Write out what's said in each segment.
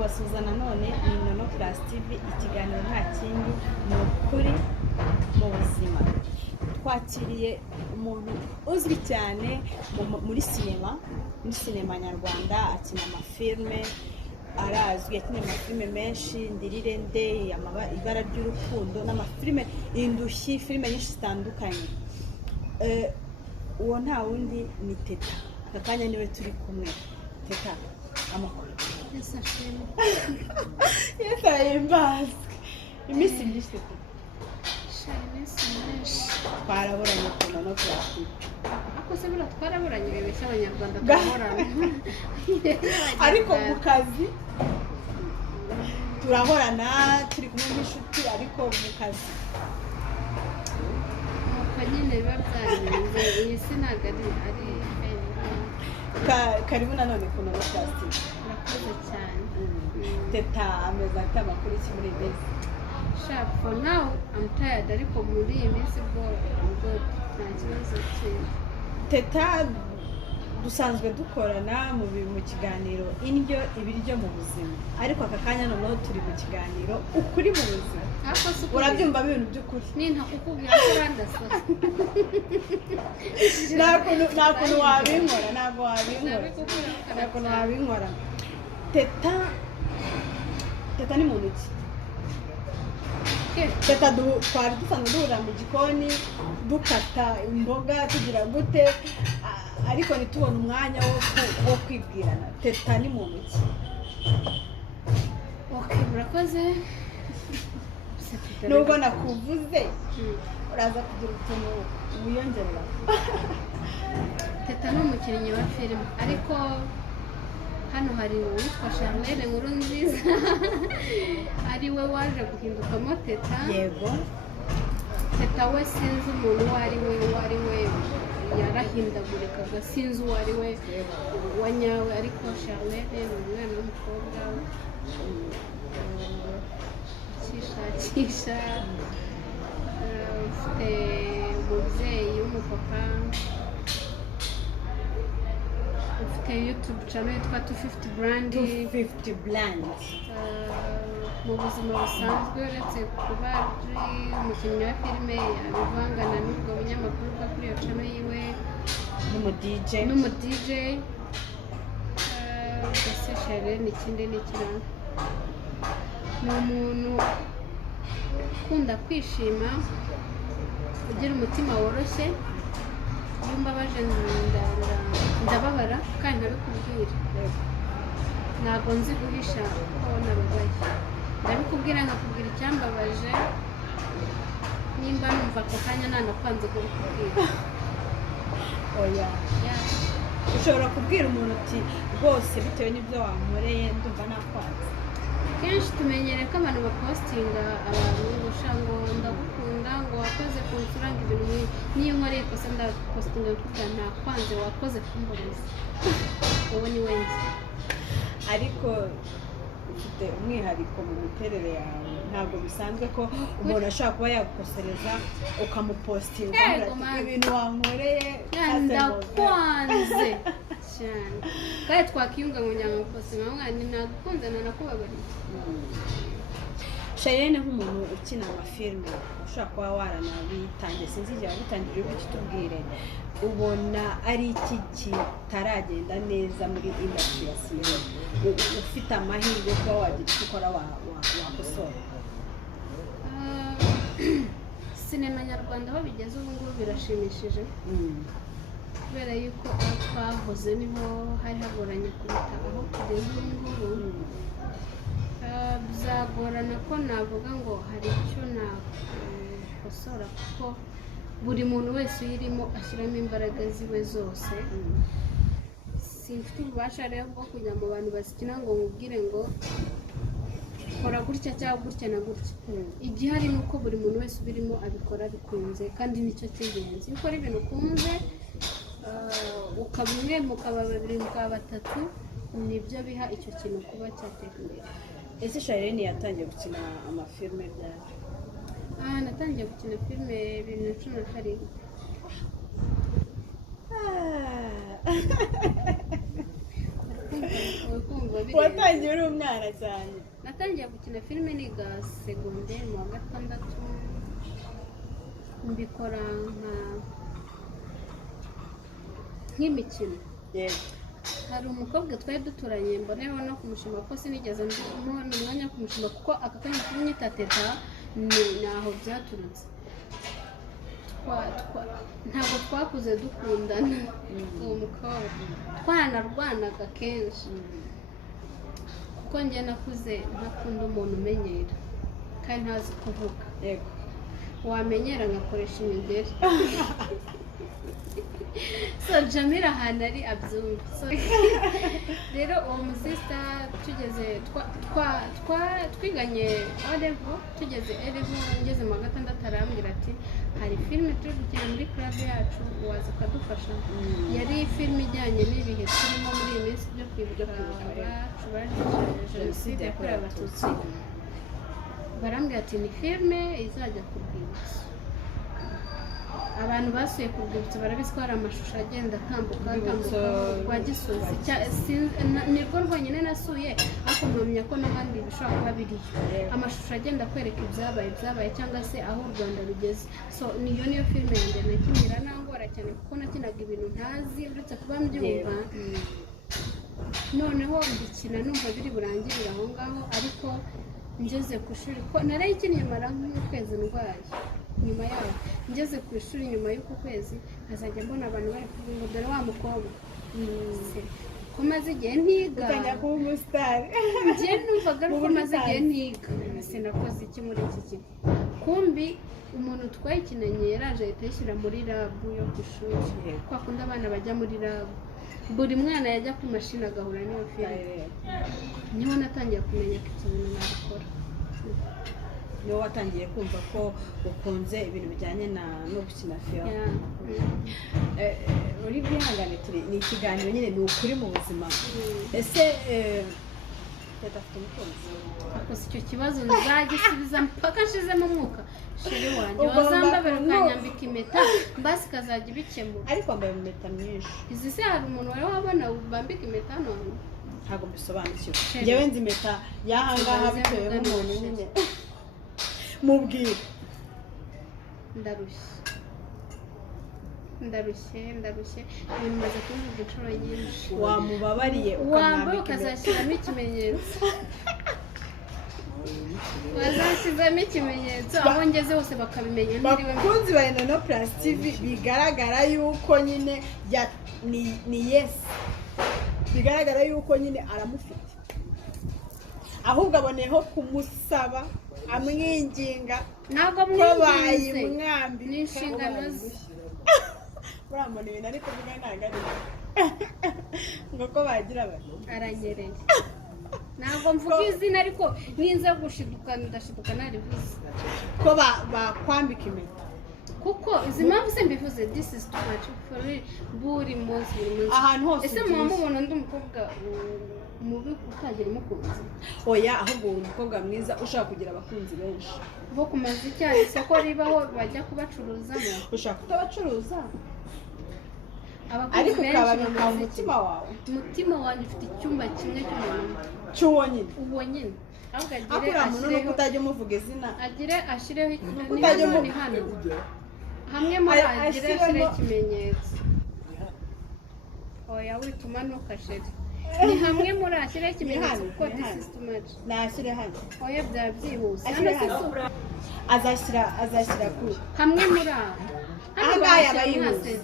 kubasuhuza nanone ni inono+tv, ikiganiro nta kindi ni ukuri mu buzima. Twakiriye umuntu uzwi cyane muri sinema nyarwanda, akina amafilme arazwi, yakina amafilme menshi, Ndirire nde, ibara ry'urukundo n'amafilme indushyi, filme nyinshi zitandukanye. Uwo nta wundi ni Teta. Akanya niwe turi kumwe. Teta, amakuru. Yes, ashimwe. Yes, ahimbaze. Iminsi myinshi Teta. Iminsi myinshi. Twaraburanye ku inono+tv. Ako se bura twaraburanye bibeshya abanyarwanda turahorana. Ariko mu kazi turahorana, turi kumwe n'inshuti, ariko mu kazi nuko nyine biba byagenze. Iyi si ntabwo ari karibu nanone ku inono+tv. murakoze cyane. Teta ameze ate, amakuru iki muri iyi minsi? For now I'm tired, ariko muri iyi minsi bwo nta kibazo kiri. Teta dusanzwe dukorana mu kiganiro ibiryo mu buzima, ariko aka kanya noneho turi mu kiganiro ukuri mu buzima. Urabyumva ibintu by'ukuri? Ninta kukubwira ko urandasa. Nta kuntu wabinkora, ntabwo wabinkora. Teta ni muntu ki? Teta twari dusanzwe duhurira mu gikoni dukata imboga tugira gute, ariko ntitubone umwanya wo kwibwirana. Teta ni muntu ki? Okay, murakoze. Nubwo nakuvuze uraza kugira utuntu wiyongerera. Teta ni umukinnyi wa filime, ariko hano hari uwitwa CHARLENE NKURUNZIZA ari we waje guhindukamo Teta. Yego. Teta we sinzi umuntu uwo ari we yarahindagurikaga, sinzi uwo ari we wa nyawe, ariko CHARLENE ni umwana w'umukobwa ukishakisha, ufite umubyeyi w'umupapa, ufite YouTube channel yitwa 250 brand. Mu buzima busanzwe uretse kuba ari umukinnyi wa filime, abivangana n'ubwo bunyamakuru bwa kuri iyo channel yiwe, n'umu DJ. Mbese CHARLENE ikindi ni ikiranga, ni umuntu ukunda kwishima, ugira umutima woroshye. Iyo mbabaje ndababara kandi ntabikubwira. Ntabwo nzi guhisha ko nababaye, ndabikubwira nkakubwira icyambabaje, nimba numva ako kanya nanakwanze kubikubwira. Oya, ushobora kubwira umuntu uti rwose bitewe n'ibyo wankoreye ndumva nakwanze. Kenshi tumenyere ko abantu bapostinga abantu ngo ndagukunda, ngo wakoze kunsura, ngo ibintu niyo nkoreye ikosa ndapostinga kuko nakwanze, wakoze kumbabaza. Wowe ni wenze, ariko ufite umwihariko mu miterere yawe. Ntabwo bisanzwe ko umuntu ashobora kuba yagukosereza ukamupostinga ibintu wankoreye ndakwanze cyane, kandi twakiyunga ngo nyamupostinga mwana nagukunze nanakubabariye. CHARLENE nk'umuntu ukina amafilme, ushobora kuba waranabitangiye, sinzi igihe wabitangiriye uko kitubwire, ubona ari iki kitaragenda neza muri industry ya sinema, ufite amahirwe kuba wagira icyo ukora wakosora? Sinema nyarwanda aho bigeze ubu ngubu birashimishije, kubera yuko aho twahoze niho hari hagoranye kuruta aho kugeza ubu ngubu. Bizagorana ko navuga ngo hari icyo nakosora, kuko buri muntu wese uyirimo ashyiramo imbaraga ziwe zose. Simfite ububasha rero bwo kujya mu bantu bazikina ngo nkubwire ngo kora gutya cyangwa gutya na gutya. Igihari ni uko buri muntu wese ubirimo abikora bikunze, kandi nicyo cy'ingenzi. Iyo ukora ibintu ukunze, ukaba umwe, mukaba babiri, mukaba batatu, nibyo biha icyo kintu kuba cyateka imbere. Ese CHARLENE yatangiye gukina amafilme ryari? Natangiye gukina filime 2017. Kumva birenze. watangiye uri umwana cyane. Natangiye gukina filime niga segonderi mu wa gatandatu, mbikora nk'imikino. Yego. Hari umukobwa twari duturanye mboneyeho no kumushima ko sinigeze mbona umwanya wo kumushima kuko aka kanya kumwita Teta naho byaturutse. Ntabwo twakuze dukundana uwo mukobwa, twanarwanaga kenshi kuko njye nakuze ntakunda umuntu umenyera kandi ntazi kuvuga. Yego. Wamenyera ngakoresha imideri. So Jamila ahantu ari abyumva. So rero uwo musista tugeze twiganye odevo, tugeze erevo ngeze mu wa gatandatu arambwira ati hari filime turi gukina muri club yacu waza ukadufasha. Yari filime ijyanye n'ibihe turimo muri iyi minsi byo kwibuka abacu bazize jenoside yakorewe abatutsi. Barambwira ati ni filime izajya ku rwibutso. Abantu basuye ku rwibutso barabizi ko hari amashusho agenda atambuka rwa Gisozi. Nirwo rwonyine nasuye ariko mpamya ko n'abandi bishobora kuba biriyo. Amashusho agenda kwereka ibyabaye cyangwa se aho u Rwanda rugeze. So niyo filime yanjye nakinira nangora cyane kuko nakinaga ibintu ntazi uretse kuba mbyumva. Noneho mbikina numva biri burangirire aho ngaho, ariko ngeze ku ishuri ko narayikinnye mara nk'ukwezi ndwaye. Nyuma yaho ngeze ku ishuri nyuma y'uko kwezi nkazajya mbona abantu bari kuvuga ngo dore wa mukobwa ko maze igihe ntiga utangira kuba umusitari. njye numvaga ko maze igihe ntiga sinakoze iki muri iki kigo. Kumbi umuntu twayikinanye yaraje ahita yishyira muri rabu yo ku ishuri. Kwa kundi abana bajya muri rabu, buri mwana yajya ku mashini agahura n'iyo filime. Niho natangiye kumenya ko iki bintu nabikora. Niyo watangiye kumva ko ukunze ibintu bijyanye no gukina filime. Muri Byihangane ni ikiganiro nyine ni ukuri mu buzima. Ese Teta afite umukunzi? Akoze icyo kibazo nzagisubiza mpaka nshizemo umwuka. Sheri wanjye wazambabera ukanyambika impeta mbasi kazajya ibikemura. Ariko wambaye impeta myinshi. Izi se hari umuntu wari wabona bambika impeta none? Ntabwo mbisobanukiwe. Njyewe nzi impeta y'ahangaha bitewe n'umuntu nyine. Mubwire. Ndarushye ibintu maze kuvuga inshuro nyinshi. Wamubabariye wambaye ukazashyiramo ikimenyetso. Wazashyizemo ikimenyetso aho ngeze hose bakabimenya. Bakunzi ba inono+tv bigaragara yuko nyine ni yes, bigaragara yuko nyine aramufite, ahubwo aboneyeho kumusaba amwinginga ntabwo mwamwambi ni inshingano ze. urambona ibintu ari kuvuga ntabwo ari ngo ko bagira bati aranyereye. Ntabwo mvuga izina ariko ninza gushiduka ndashiduka narivuze ko bakwambika impeta kuko izi mpamvu se mbivuze. This is too much for real. Buri munsi ahantu hose ese mubona undi mukobwa mubi utagira umukunzi? Oya, ahubwo uri umukobwa mwiza ushaka kugira abakunzi benshi bo kumaza icyaha isoko ribaho bajya kubacuruzamo. ushaka kutabacuruza ariko ukababika umutima wawe. Umutima wanjye ufite icyumba kimwe cy'uwo nyine. Uwo nyine akura muntu nuko utajya umuvuga izina agire ashyireho ikimenyetso. Ni hano hamwe muri agire ashyireho ikimenyetso. Oya wituma ntukashire. Ni hamwe muri ashyireho ikimenyetso kuko this is too much. Nashyire hano. Oya byaba byihuse. azashyira kuri hamwe muri aho. ahangaha yaba yihuze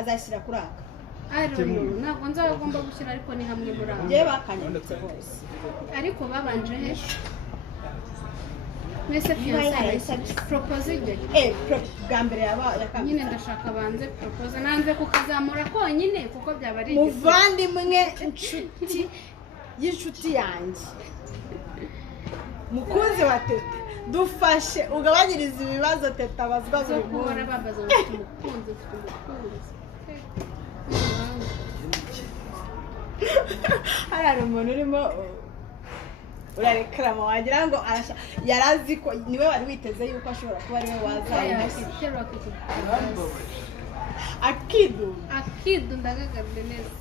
azashyira kuri aka. Ntabwo nzagomba gushyira ariko ni hamwe muri aho. Njyewe bakanyanditse bose ariko babanje he mwese fiyanse propose ijye bwa mbere nyine ndashaka banze propose nanze kukazamura konyine kuko byaba ari muvandimwe inshuti y'inshuti yanjye mukunzi wa Teta dufashe ugabanyiriza ibibazo Teta bazwa buri munsi. Babaza umukunzi hari umuntu urimo urarekarama wagira ngo yarazi ko niwe wari witeze yuko ashobora kuba ariwe wazaye akidu ndagagarure neza.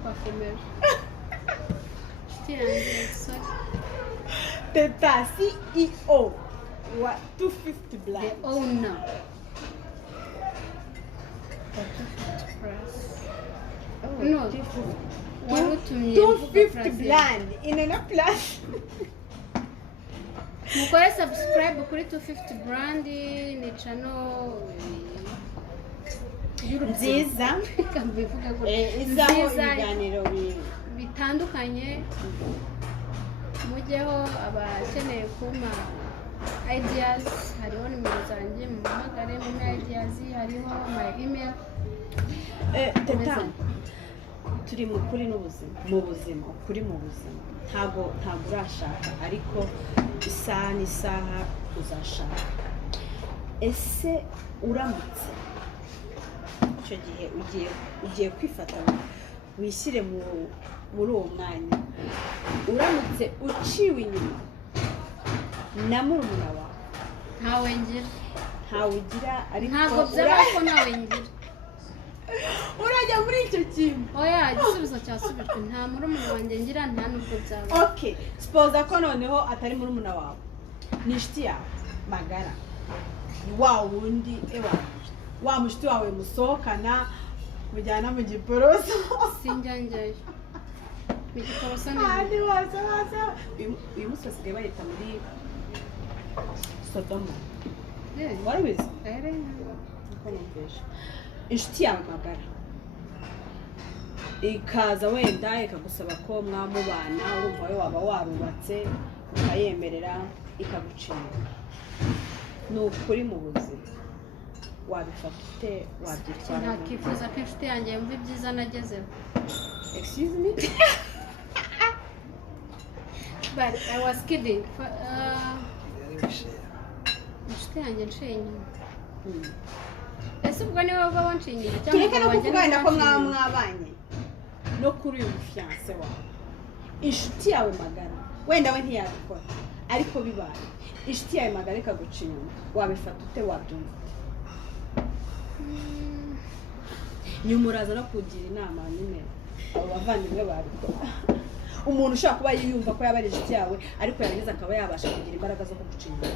Twakomeje inshuti yanjye sorry Teta CEO wa 250 Black. the owner no warutumye 250 Blind inono+ mukore subscribe kuri 250 brand ni channel nziza kambivuga ko izaho ibiganiro bitandukanye mujyeho abakeneye kuma ideas hariho nimero zanjye muhamagare mu ideas hariho my email Teta turi mu kuri n'ubuzima mu buzima ukuri mu buzima ntago urashaka ariko isaha n'isaha uzashaka ese uramutse icyo gihe ugiye kwifata wishyire muri uwo mwanya uramutse uciwe inyuma na murumuna wawe ntawe ugira ariko ntabwo byaba ko ntawe ngira urajya muri icyo kintu oya igisubizo cyasubijwe nta murumuna wanjye ngira nta nubwo byaba okay suppose ko noneho atari murumuna wawe ni inshuti yawe magara wa wundi wa mushiti wawe musohokana mujyana mu giporoso sinjyanjayo mu giporoso ni waza uyu munsi basigaye bahita muri Sodoma warabizi inshuti yawe magara ikaza wenda ikagusaba ko mwamubana urumva we waba warubatse ukayemerera ikagucira ni ukuri mu buzima wabifata ute wabyitwara ntakifuza ko inshuti yanjye yumva ibyiza nagezeho excuse me but I was kidding inshuti yanjye nshiye inyuma ese ubwo niwe waba wanciye inyuma tureke no kuvugana ko mwabanye no kuri uyu mufiance wawe inshuti yawe magara wenda we ntiyabikora ariko bibaye inshuti yawe magara ikaguca inyuma wabifata ute wabyumva nyuma uraza no kugira inama nyine abo bavandimwe babikora umuntu ushobora kuba yiyumva ko yaba ari inshuti yawe ariko yarangiza akaba yabasha kugira imbaraga zo kuguca inyuma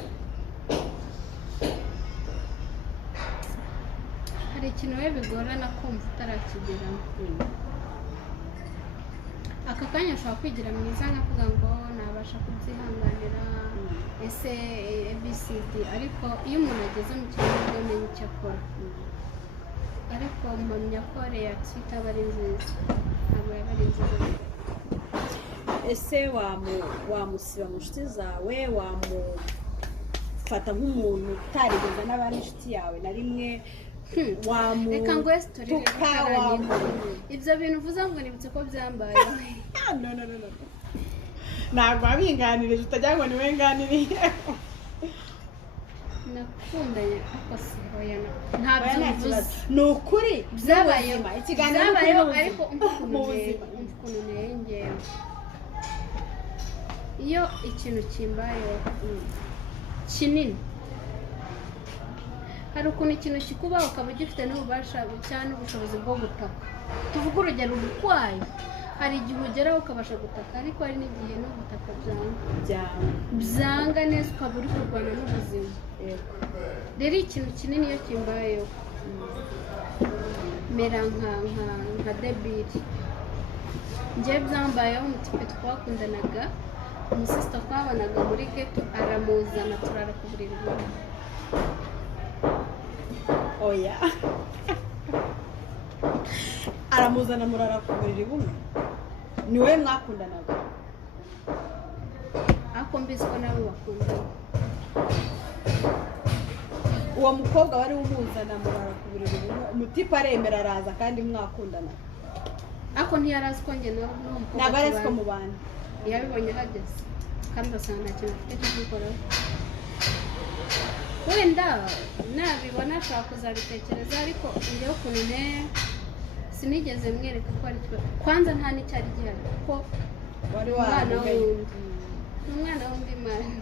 hari ikintu we bigorana kumva utarakigeramo aka kanya ashobora kwigira mwiza nkavuga ngo nabasha kubyihanganira ese ABCD ariko iyo umuntu ageze mu kintu amenya icyo akora ariko mpamya ko reaction aba ari nziza ntabwo yaba ari nziza ese wamusiba mu nshuti zawe wamufata nk'umuntu utarigeze n'abari inshuti yawe na rimwe reka ngo esitori ibyo bintu uvuze ngo nibutse ko byambayeho no ntabwo wabinganirije utagira ngo niwe nganiriye nakundanye ariko si hoya ntabyo mvuze ni ukuri byabayeho ikiganiro ariko ukuntu ngewe iyo ikintu kimbayeho kinini hari ukuntu ikintu kikubaho ukaba ugifite n'ububasha cyangwa n'ubushobozi bwo gutaka tuvuge urugero urwaye hari igihe ugeraho ukabasha gutaka ariko hari n'igihe no gutaka byanga neza ukaba uri kurwana n'ubuzima rero ikintu kinini iyo kimbayeho mera nka debiri njyewe byambayeho umutipe twakundanaga umusisita twabanaga muri geto aramuzana turara ku buriri bumwe oya aramuzana murara ku buriri bumwe ni wowe mwakundanaga ariko mbizi ko nawe bakundana uwo mukobwa wari umuzana murara ku buriri bumwe umutipe aremera araza kandi mwakundana ariko ntiyarazi ko njye nawe ntabwo arazi ko mubana yabibonye hageze kandi asanga nta kintu afite cyo gukoraho wenda nabibona ashobora kuzabitekereza ariko njyewe ukuntu nteye sinigeze mwereka ko ari twe kwanza nta n'icyari gihari kuko umwana w'undi mwana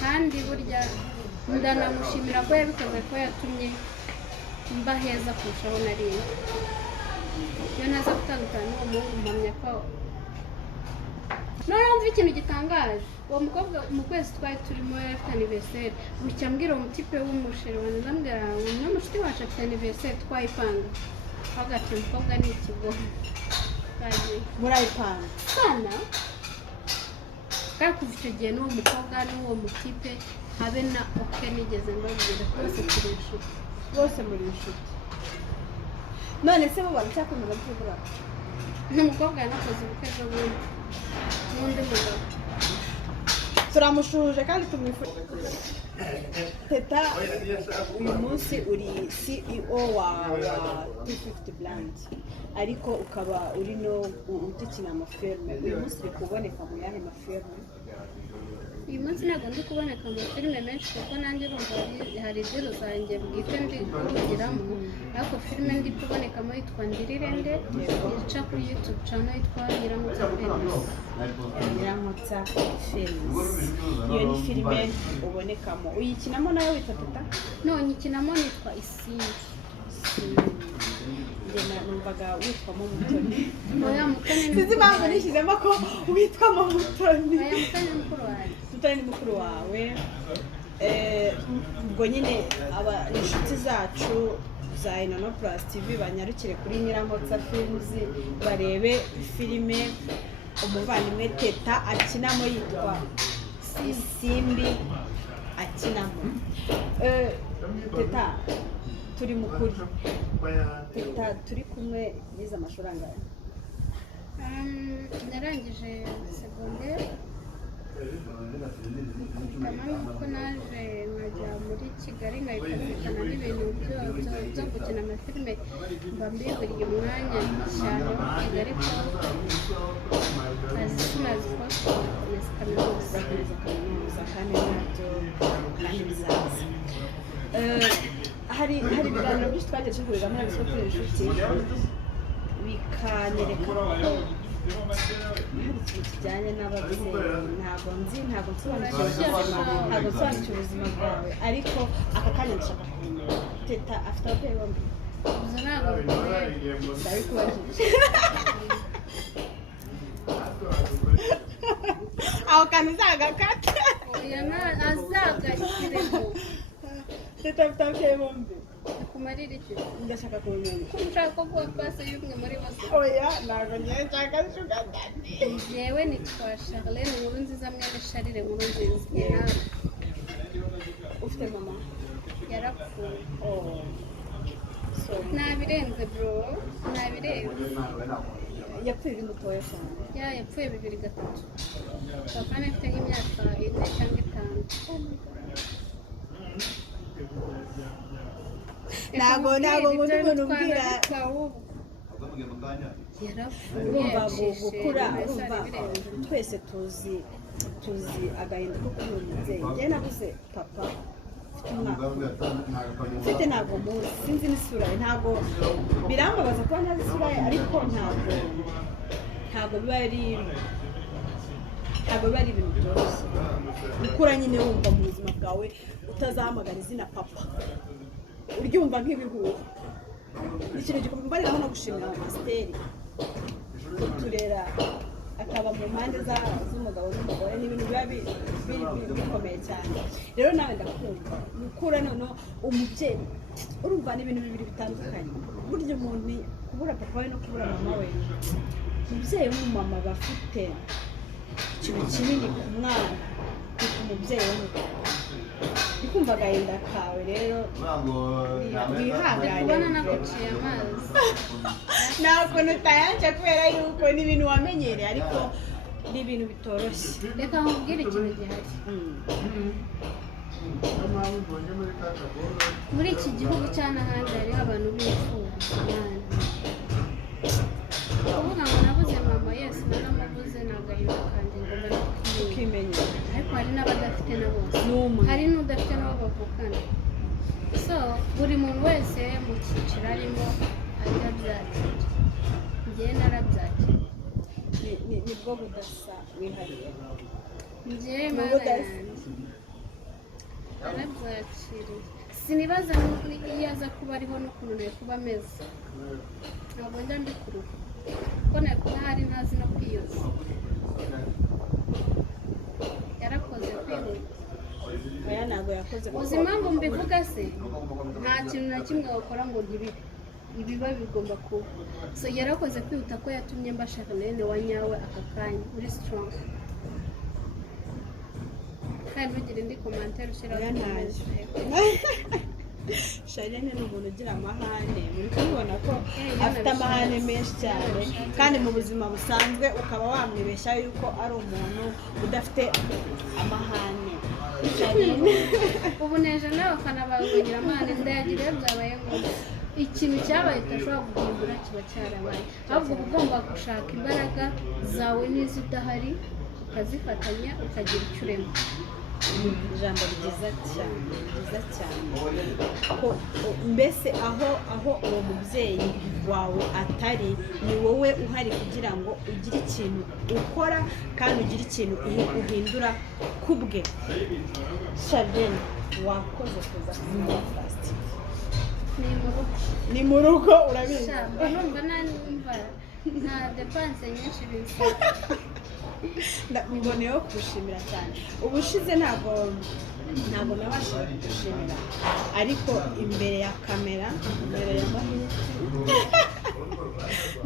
kandi burya ndanamushimira ko yabikoze ko yatumye mba heza kurushaho nariye iyo naza gutandukana n'uwo muhungu mpamya ko noneho mva ikintu gitangaje uwo mukobwa mu kwezi twari turimo afite anniversaire bucya mbwira uwo mutipe w'umusheri wanjye ndambwira ngo n'umushuti wacu afite anniversaire twayipanga hagati umukobwa ni ikigo murayipanga sana kandi kuva icyo gihe n'uwo mukobwa n'uwo mutipe habe na oke nigeze mbabwira bose turi inshuti bose muri inshuti none se bo baracyakomeza byibura n'umukobwa yanakoze ubukwe ejo bundi n'undi mugabo turamushuje kandi tumwifurije Teta uyu munsi uri CEO wa 250 Brand ariko ukaba uri no utikina amafilme uyu munsi uri kuboneka mu yahe mafilme uyu munsi ntabwo ndi kuboneka mu filime menshi kuko nanjye urumva hari dero zanjye bwite ndi kubigiramo ariko filime ndi kubonekamo yitwa Ndirirende ica kuri YouTube channel yitwa Nyiramutsa Films. Nyiramutsa Films iyo ni filime ubonekamo uyikinamo nawe witwa Teta no nyikinamo nitwa Isimbi njye numvaga witwamo Mutoni oya Mutoni ni sinzi impamvu nishyizemo ko witwamo Mutoni oya Mutoni ni mukuru wanjye Teta ni mukuru wawe ubwo nyine aba inshuti zacu za inono+tv banyarukire kuri Nyiramutsa Films barebe filime umuvandimwe Teta akinamo yitwa Isimbi akinamo Teta turi mukuri Teta turi kumwe yize amashuri angahe narangije secondaire nuko naje nkajya muri Kigali nkayikurikirana n'ibintu byo gukina amafilime mba mbiburiye umwanya cyane wo kwiga ariko azi sinazi ko nakomeza kaminuza kandi nabyo kandi bizaza hari ibiganiro byinshi twagiye duhuriramo n'abiswe turi inshuti bikanyereka ko hari ikintu kijyanye n'ababyeyi ntabwo nsobanukiwe ubuzima bwawe ariko aka kanya nshaka kumenya Teta afite ababyeyi bombi gusa ntabwo ndabikubajije aho kantu uzagakate oya azagashyiremo Teta afite ababyeyi bombi kumarira iki ndashaka kubimenya ko nshaka ko kuba pasi y'umwe muri bose oya ntabwo ngiye nshaka shuga dadi yewe nitwa CHARLENE NKURUNZIZA mwene Charles NKURUNZIZA nawe ufite mama yarapfuye so nabirenze bro nabirenze yapfuye uri mutoya cyane yapfuye 2003 papa afite nk'imyaka 4 cyangwa 5 ntabwo muri umuntu ubwira urumva gukura urumva twese tuzi agahinda ko kubura umubyeyi njye nabuze papa mfite ntabwo muzi sinzi n'isura ye ntabwo birambabaza kuba ntazi isura ye ariko ntabwo biba ari ibintu byoroshye gukura nyine wumva mu buzima bwawe utazahamagara izina papa uryumva nk'ibihuha ikintu gikomeye mbariraho no gushimira amasiteri kuturera akaba mu mpande z'umugabo n'umugore ni ibintu biba bikomeye cyane rero nawe ndakumva gukura noneho umubyeyi urumva ni ibintu bibiri bitandukanye burya umuntu kubura papa we no kubura mama we umubyeyi w'umumama aba afite ikintu kinini ku mwana kuko umubyeyi w'umugabo ndikumva agahinda kawe rero wihangane ubona naguciye amazi nta kuntu utayanca kubera yuko ni ibintu wamenyereye ariko ni ibintu bitoroshye reka nkubwire ikintu gihari muri iki gihugu cyangwa n'ahandi hariho abantu b'imfubyi kuvuga ngo nabuze mama yesi naramubuze ni agahinda kanjye ngomba no ukimenya ariko hari n'abadafite na bose hari n'udafite n'abo bavukana so buri muntu wese mu cyiciro arimo ajya abyakira njyewe narabyakira nibwo budasa wihariye njyewe mana yanjye narabyakiriye sinibaza iyo aza kuba ariho n'ukuntu nawe kuba ameze ntabwo njya mbikuruka kuko nawe kuba hari ntazi no kwiyoza yarakoze kwihuta. oya ntabwo yakoze uzi impamvu mbivuga se nta kintu na kimwe wakora ngo ntibibe ibiba bigomba kuba so yarakoze kwihuta ko yatumye mba CHARLENE wa nyawe aka kanya uri strong kandi ntugire indi commentaire ushyiraho CHARLENE ni umuntu ugira amahane muri kubibona ko afite amahane menshi cyane kandi mu buzima busanzwe ukaba wamwibeshya yuko ari umuntu udafite amahane. ubu neje nawe bakanabagira amahane ndayagira byabaye ngombwa ikintu cyabaye udashobora guhindura kiba cyarabaye ahubwo uba ugomba gushaka imbaraga zawe n'izo udahari ukazifatanya ukagira icyo urema. ijambo ryiza cyane ko mbese aho uwo mubyeyi wawe atari ni wowe uhari kugira ngo ugire ikintu ukora kandi ugire ikintu uhindura kubwe. CHARLENE wakoze kuza kuza fast ni mu rugo urabizi numva nta depanse nyinshi bisaba mboneyeho kugushimira cyane ubushize ntabwo nabashije kugushimira ariko imbere ya kamera imbere ya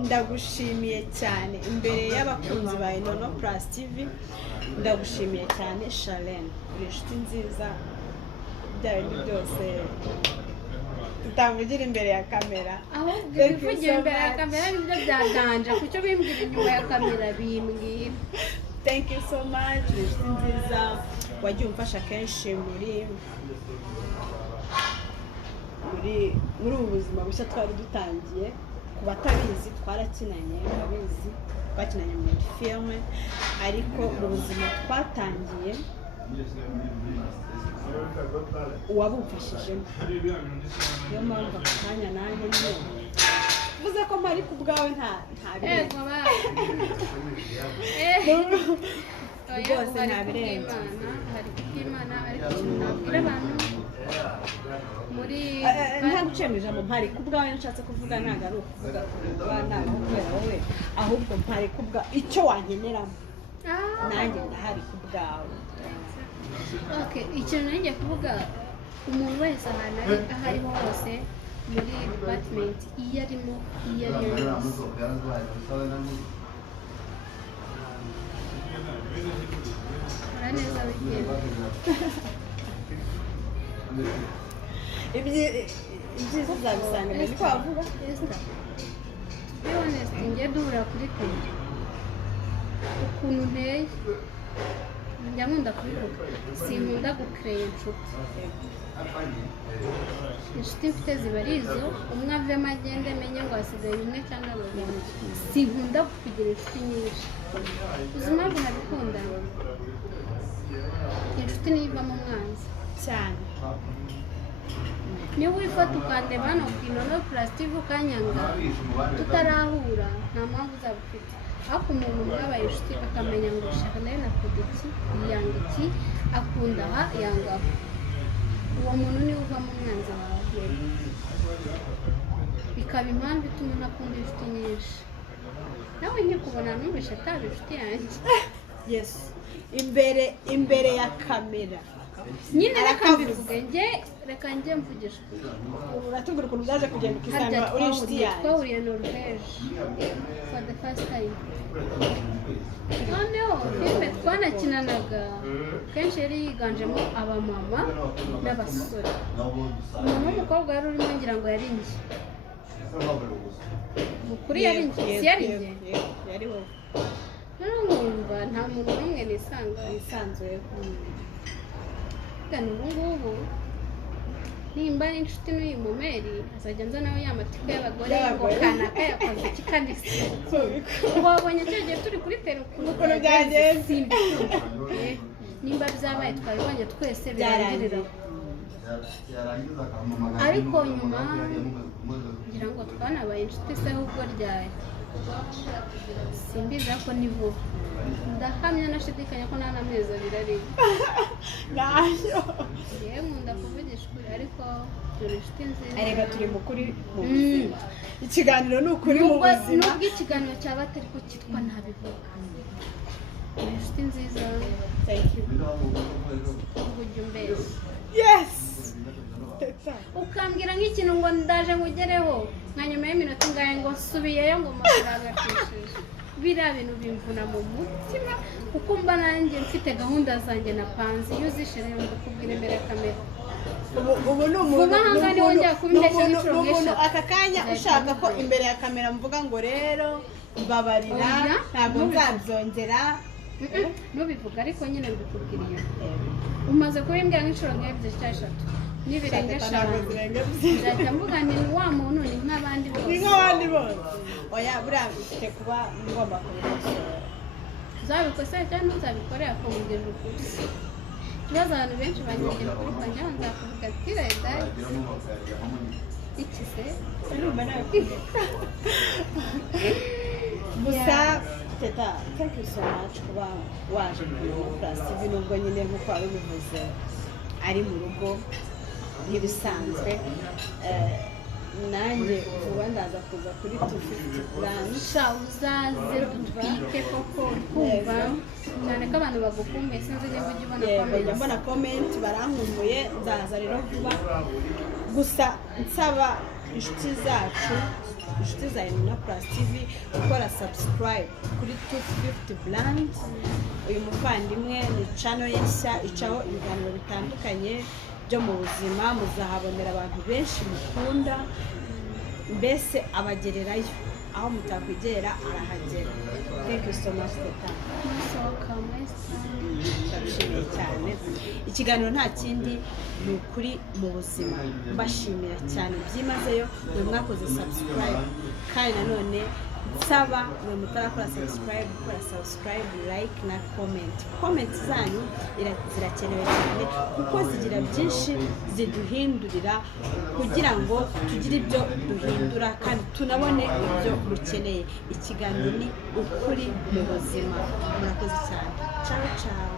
ndagushimiye cyane imbere y'abakunzi ba inono+tv ndagushimiye cyane CHARLENE uri inshuti nziza bya bintu byose tutavugira imbere ya kamera ahubwo ibivugira imbere ya kamera nibyo byaganje kucyo bimbwira inyuma ya kamera bimbwira. Thank you so much inshuti nziza wagiye umfasha kenshi muri ubu buzima bushya twari dutangiye ku batabizi twarakinanye ababizi twakinanye muri filime ariko mu buzima twatangiye uwabumfashijemo niyo mpamvu ako kanya nanjye nyine uvuze ko mpari ku bwawe nta ego rwose nta birenze hari kubw'Imana ariko ikintu nabwira abantu muri nta guciye mu ijambo mpari ku bwawe nshatse kuvuga ntabwo ari ukuvuga kuba ntaho kubera wowe ahubwo mpari ku bwawe icyo wankeneramo nanjye ndahari ku bwawe. ikintu ngiye kuvuga umuntu wese ahantu aho ariho hose muri department iyo arimo iyo ari yo yose neza wigenda ibyiza uzabisanga muri twavuga be honest njye duhura kuri Teta ukuntu nteye njya nkunda kubivuga sinkunda gukereya inshuti mfite ziba ari izo umwe avemo agende menye ngo hasigaye umwe cyangwa babiri sinkunda kugira inshuti nyinshi uzi impamvu nabikunda inshuti niyo ivamo umwanzi cyane niba wifata ukandeba hano ku inono+tv ukanyanga tutarahura nta mpamvu uzaba ufite ariko umuntu mwabaye inshuti akamenya ngo CHARLENE akunda iki yanga iki akunda aha yanga aho uwo muntu niwe uvamo umwanzi wawe bikaba impamvu ituma ntakunda inshuti nyinshi nawe nkikubona numvishe ataba inshuti yanjye yes imbere ya kamera nyine reka mbivuge reka njye mvugisha uratubwira ukuntu byaje kugenda ukisanga uri inshuti yanjye twahuriye Norvège for the first time noneho filime twanakinanaga kenshi yari yiganjemo abamama n'abasore umuntu w'umukobwa wari urimo ngira ngo yari njye Ukuri yari njye si yari njye yari wowe nkumva nta muntu n'umwe nisanzuye ubu ngubu nimba ari inshuti n'uyu mumeri azajya nzanaho ya matiko y'abagore ngo kanaka yakoze iki kandi wabonye cyo gihe turi kuri telefone ukuntu byagenze nimba byabaye twabibonye twese birangirira ariko nyuma ngira ngo twanabaye inshuti se ahubwo ryaye simbizi ariko ni vuba ndahamya nashidikanya ko nta n'amezi abiri ari nayo yewe nkunda kuvugisha ukuri ariko turi inshuti nziza arega turi mu kuri mu buzima ikiganiro ni ukuri mu buzima nubwo ikiganiro cyaba atari ko cyitwa ntabivuga inshuti nziza thank you uburyo mbese yes Teta. ukambwira nk'ikintu ngo ndaje ngugereho nka nyuma y'iminota ingahe ngo nsubiyeyo ngo amafaranga akishije biriya bintu bimvuna mu mutima kuko mba nanjye mfite gahunda zanjye na panzi iyo uzishe rero ndakubwira imbere ya kamera ubu ni umuntu vuba aha ngaha wongera kubimbeshya n'inshuro umuntu aka kanya ushaka ko imbere ya kamera mvuga ngo rero mbabarira ntabwo nzabyongera nubivuga ariko nyine mbikubwiriye umaze kubimbwira nk'inshuro nk'ebyiri cyangwa eshatu n'ibirenga eshanu nzajya mvuga ni wa muntu ni nk'abandi bose oya buriya bifite kuba ngomba kubikosora uzabikosora cyangwa ntuzabikore akongera ukuri ikibazo abantu benshi bagenda kuri kwanjye aho nzakuvuga ati reda iki se urumva nawe gusa Teta thank you so much kuba waje kuri Plus nubwo nyine nk'uko wabivuze ari mu rugo nk'ibisanzwe nanjye vuba ndaza kuza kuri 250 buransha uzaze dutwike koko kumva cyane ko abantu bagukumbuye sinzi niba ujya ubona comment mbona comment barankumbuye ndaza rero vuba gusa nsaba inshuti zacu inshuti za inono+tv gukora subscribe kuri 250 brand uyu muvandimwe ni channel ye nshya icaho ibiganiro bitandukanye byo mu buzima muzahabonera abantu benshi mukunda mbese abagererayo aho mutakwigera arahagera thank you so much Teta ndabishimiye cyane ikiganiro nta kindi ni ukuri mu buzima mbashimira cyane byimazeyo mwe mwakoze subscribe kandi nanone nsaba mwe mutarakora subscribe gukora subscribe like na comment zanyu zirakenewe cyane kuko zigira byinshi ziduhindurira kugira ngo tugire ibyo duhindura kandi tunabone ibyo mukeneye ikiganiro ni ukuri mu buzima murakoze cyane ciao ciao